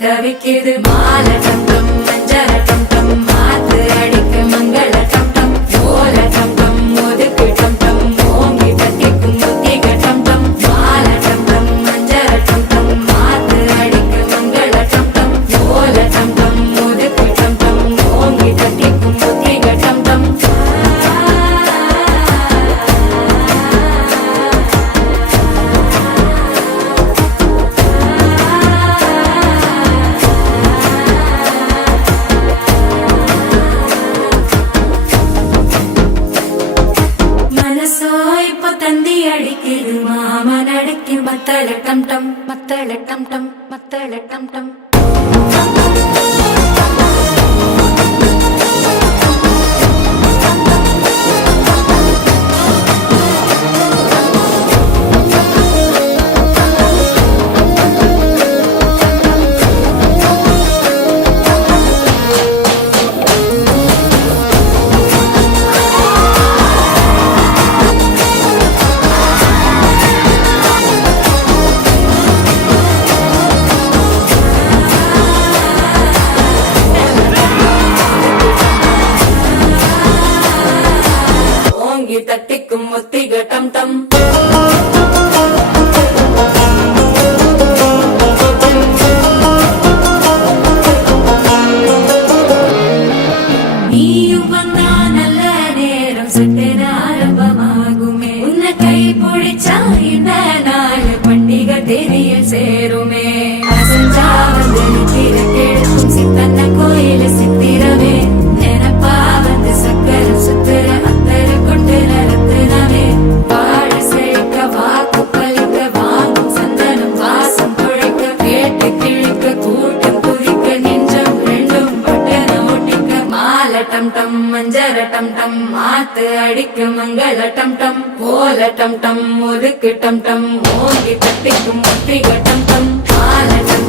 தவிக்குது மால டம் டம் மஞ்சள டம் டம் மாத்து அடிக்க மங்கள டம் டம் ஓல டம் டம் ஒதுக்கு டம் டம் ஓங்கி தட்டிக்கும் முத்திக டம் டம் மால டம் டம் மஞ்சள டம் டம் மாத்து அடிக்க மங்கள டம் டம் ஓல டம் டம் ஒதுக்கு டம் டம் ஓங்கி தட்டிக்கும் முத்திக டம் டம் தந்தி அடிக்குது மாமன் அடிக்கு மத்தள டம் டம் மத்தள டம் டம் மத்தள டம் டம் தட்டிக்கும் முத்திக டம் டம் நீயும் வந்தா நல்ல நேரம் சட்டென ஆரம்பமாகுமே உன்னை கை பிடிச்சா இந்த நாள் பண்டிகை தேதியில் சேருமே அசஞ்சா வந்து திறக்கெடுக்கும் சித்தன்ன கோயில சித்திரமே நினப்பா வந்து சக்கர சுத்துற அத்தர கொண்டு நடத்துனவே பாடு செழிக்க வாக்கு பலிக்க வாங்கும் சந்தனம் வாசம் குழைக்க கேட்டு கிழிக்க கூட்டம் குதிக்க நெஞ்சம் ரெண்டும் பட்டன ஒட்டிக்க மால டம் டம் மஞ்சர டம் டம் மாத்து அடிக்க மங்கள டம் டம் கோல டம் டம் ஒதுக்கு டம் டம் ஓங்கி தட்டிக்கும் முத்திக டம் டம் மால டம்